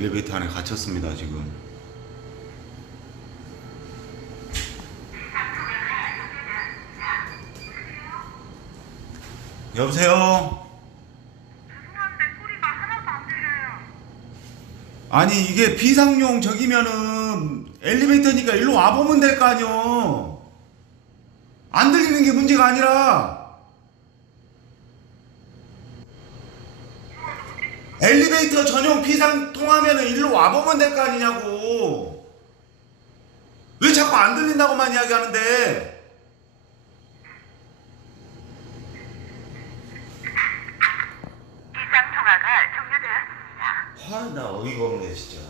엘리베이터 안에 갇혔습니다 지금. 여보세요? 죄송한데 소리가 하나도 안 들려요. 아니 이게 비상용 저기면은 엘리베이터니까 일로 와보면 될 거 아니요 안 들리는 게 문제가 아니라 엘리베이터 전용 비상 통하면은 일로 와보면 될 거 아니냐고. 왜 자꾸 안 들린다고만 이야기하는데? 비상 통화가 종료되었습니다. 화 나 어이가 없네 진짜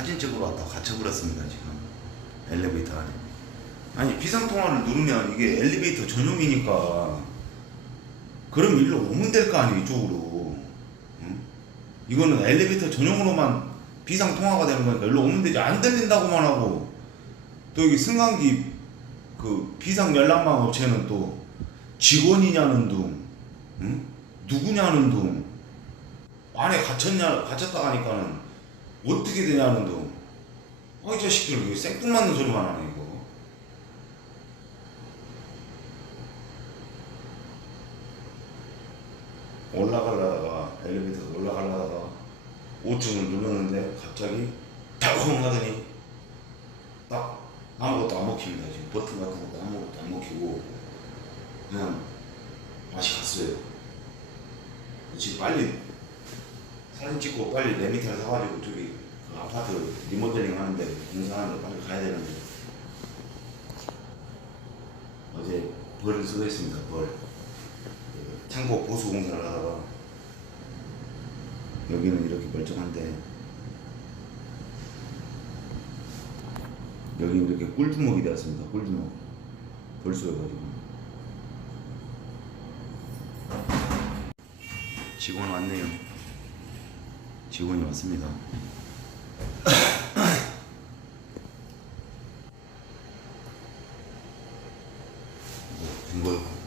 사진 찍으러 왔다 갇혀버렸습니다 지금. 엘리베이터 안에 아니 비상통화를 누르면 이게 엘리베이터 전용이니까 그럼 일로 오면 될 거 아니에요 이쪽으로. 응? 이거는 엘리베이터 전용으로만 비상통화가 되는 거니까 일로 오면 되지. 안 들린다고만 하고. 또 여기 승강기 그 비상 연락망 업체는 또 직원이냐는 둥 응? 누구냐는 둥. 안에 갇혔냐 갇혔다 하니까는 어떻게 되냐는 둥. 어, 이 자식들 왜 생뚱 맞는 소리만 하네 이거. 올라가려다가 엘리베이터에서 올라가려다가 5층을 눌렀는데 갑자기 달콩 하더니 딱 아무것도 안 먹힙니다 지금. 버튼 같은 것도 아무것도 안 먹히고 그냥 맛이 갔어요. 지금 빨리 사진 찍고 빨리 레미탈 사가지고 저기 그 아파트 리모델링 하는데 공사하는데 빨리 가야 되는데. 어제 벌을 쓰고 있습니다 벌. 그 창고 보수 공사를 하다가 여기는 이렇게 멀쩡한데 여기는 이렇게 꿀주먹이 되었습니다 꿀주먹. 벌써여가지고. 직원 왔네요 직원이 왔습니다 뭐, 거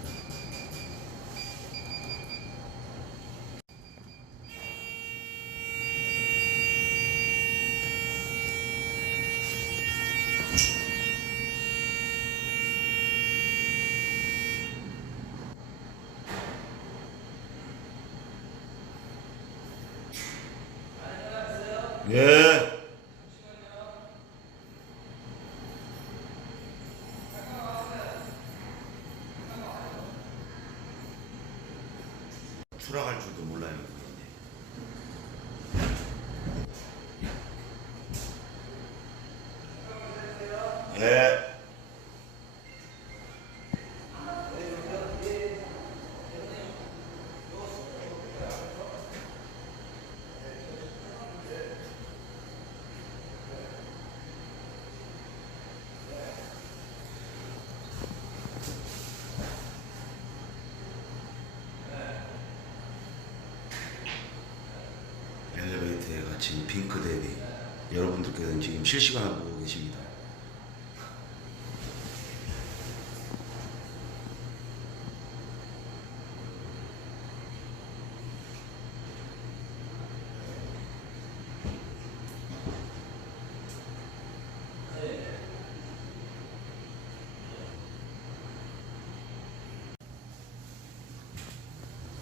예. 추락할 줄도 몰라요. 예. 갇힌 핑크 대비 여러분들께서는 지금 실시간으로 보고 계십니다.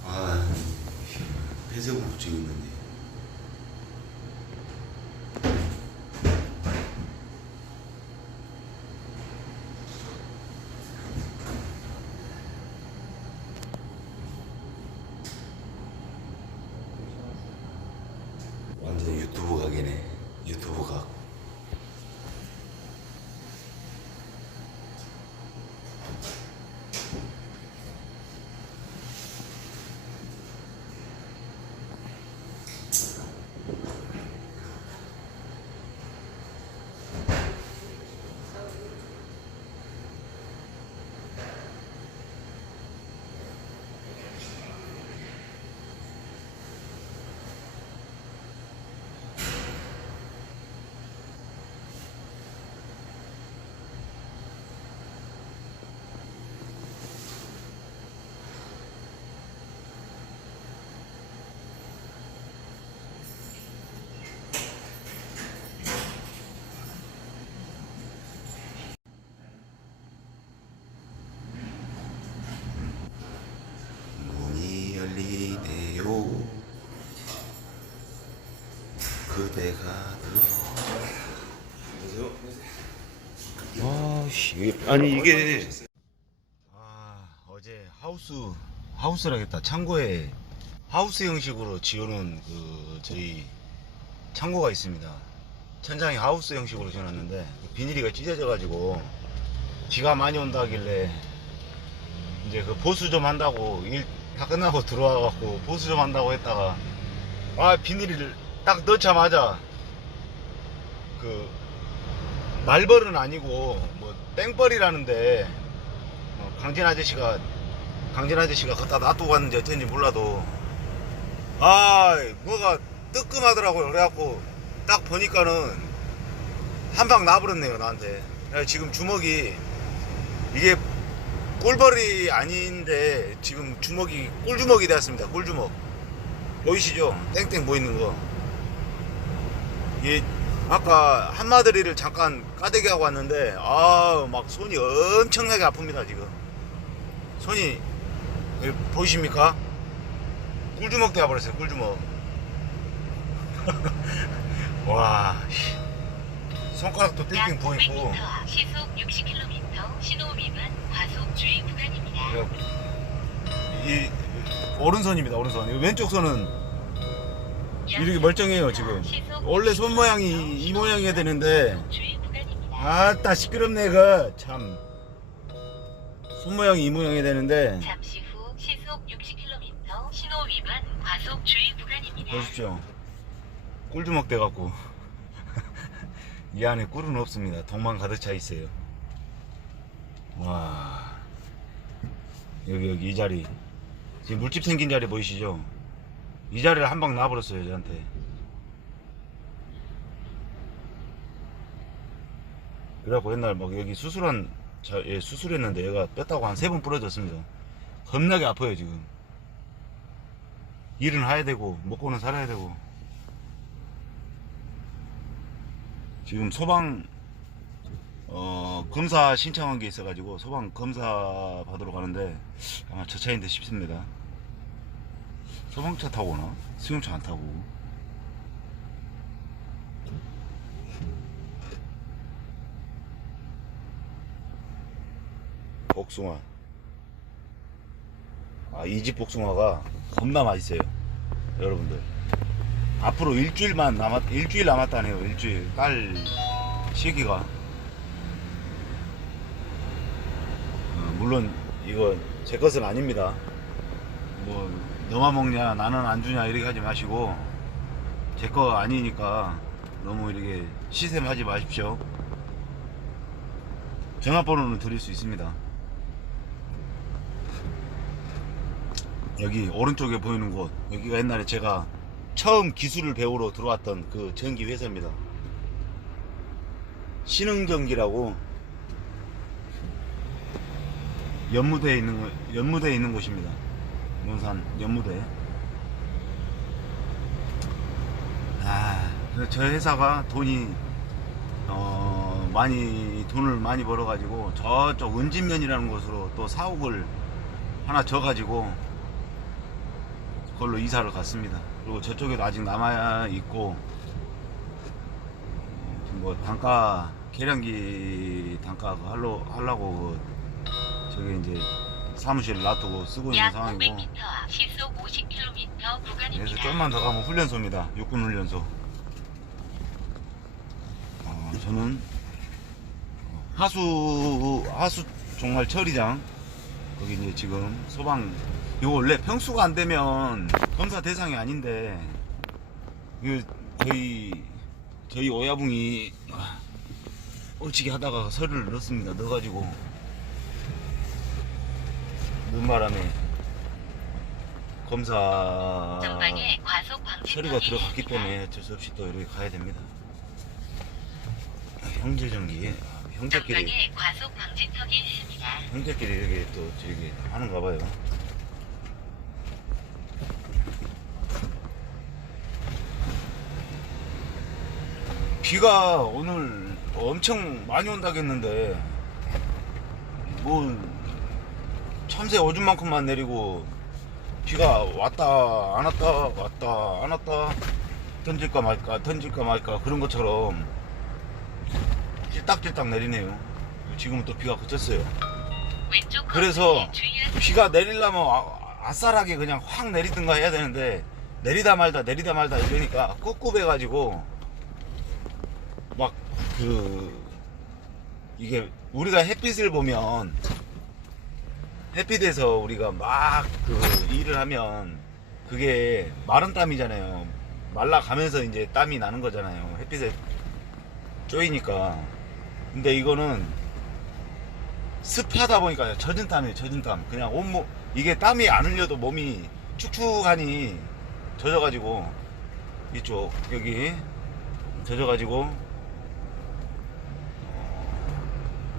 아, 폐쇄공포증 있는데. 완전 유튜브 각이네. 유튜브 각. 아니 이게 아 어제 하우스 하우스라겠다. 창고에 하우스 형식으로 지어놓은 그 저희 창고가 있습니다. 천장이 하우스 형식으로 지어놨는데 비닐이가 찢어져 가지고 비가 많이 온다 하길래 이제 그 보수 좀 한다고 일 다 끝나고 들어와 갖고 보수 좀 한다고 했다가 아 비닐을 딱 넣자마자 그 말벌은 아니고 뭐 땡벌이라는데 어, 강진 아저씨가 강진 아저씨가 갖다 놔두고 갔는지 어쩐지 몰라도 아 뭐가 뜨끔하더라고요. 그래갖고 딱 보니까는 한방 놔버렸네요 나한테. 지금 주먹이 이게 꿀벌이 아닌데 지금 주먹이 꿀주먹이 되었습니다 꿀주먹. 보이시죠? 땡땡 보이는 거. 이 아까 한마들이를 잠깐 까대기 하고 왔는데 아 막 손이 엄청나게 아픕니다 지금. 손이 여기 보이십니까? 꿀주먹 되어버렸어요 꿀주먹. 와 씨. 손가락도 약 보이고. 500m 시속 60km 신호 위반 과속 주의 구간입니다. 이 오른손입니다 오른손. 이 왼쪽 손은 이렇게 멀쩡해요 지금. 원래 손 모양이 이 모양이어야 되는데. 아따 시끄럽네 그참 손 모양이 이 모양이어야 되는데. 잠시 후 시속 60km 신호 위반 과속 주의 구간입니다. 보십시오. 꿀주먹 돼갖고. 이 안에 꿀은 없습니다. 동만 가득 차 있어요. 와. 여기 여기 이 자리. 지금 물집 생긴 자리 보이시죠 이 자리를 한 방 놔버렸어요 저한테. 그래갖고 옛날 막 여기 수술한 자, 예, 수술했는데 얘가 뺐다고 한 세 번 부러졌습니다. 겁나게 아파요 지금. 일은 해야 되고 먹고는 살아야 되고. 지금 소방 어, 검사 신청한 게 있어가지고 소방 검사 받으러 가는데 아마 저 차인데 싶습니다. 소방차 타고 오나? 승용차 안 타고. 복숭아. 아, 이 집 복숭아가 겁나 맛있어요. 여러분들. 앞으로 일주일만 남았, 일주일 남았다네요. 일주일. 딸 시기가. 어, 물론 이거 제 것은 아닙니다. 뭐 너만 먹냐 나는 안 주냐 이렇게 하지 마시고 제 거 아니니까 너무 이렇게 시샘하지 마십시오. 전화번호는 드릴 수 있습니다. 여기 오른쪽에 보이는 곳 여기가 옛날에 제가 처음 기술을 배우러 들어왔던 그 전기 회사입니다. 신흥전기라고 연무대에 있는 거- 연무대에 있는 곳입니다. 논산 연무대. 아, 그래서 저 회사가 돈이 어, 많이 돈을 많이 벌어 가지고 저쪽 은진면이라는 곳으로 또 사옥을 하나 져 가지고 그걸로 이사를 갔습니다. 그리고 저쪽에도 아직 남아 있고 뭐 단가 계량기 단가 하려고 그 저기 이제 사무실 놔두고 쓰고 있는 약 상황이고 500m 시속 50km 구간입니다. 좀만 더 가면 훈련소입니다. 육군 훈련소. 어, 저는 하수 하수 종말 처리장 거기 이제 지금 소방 이거 원래 평수가 안 되면 검사 대상이 아닌데 그 저희 저희 오야붕이 어찌게 하다가 서류를 넣습니다. 넣어가지고 넣은 바람에 검사 전방에 과속 방지 처리가 들어갔기 때문에 어쩔 수 없이 또 이렇게 가야 됩니다. 형제 전기 형제끼리 전방에 과속 방지턱이 있습니다. 형제끼리 이렇게 또 저기 하는가 봐요. 비가 오늘 엄청 많이 온다겠는데 뭐 참새 오줌만큼만 내리고 비가 왔다 안 왔다 왔다 안 왔다 던질까 말까 던질까 말까 그런 것처럼 찔딱찔딱 내리네요. 지금은 또 비가 그쳤어요. 그래서. 비가 내리려면 아, 아싸하게 그냥 확 내리든가 해야 되는데 내리다 말다 내리다 말다 이러니까 꿉꿉해 가지고 막 그 이게 우리가 햇빛을 보면 햇빛에서 우리가 막 그 일을 하면 그게 마른 땀이잖아요. 말라가면서 이제 땀이 나는 거잖아요. 햇빛에 쪼이니까. 근데 이거는 습하다 보니까 젖은 땀이에요 젖은 땀. 그냥 온몸 이게 땀이 안 흘려도 몸이 축축하니 젖어가지고 이쪽 여기 젖어가지고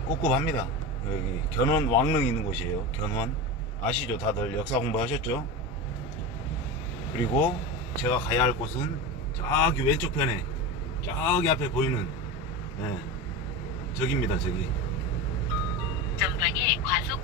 꿉꿉합니다 여기 견원 왕릉 있는 곳이에요. 견원. 아시죠? 다들 역사 공부하셨죠? 그리고 제가 가야 할 곳은 저기 왼쪽 편에 저기 앞에 보이는 네, 저기입니다 저기. 전방에 과속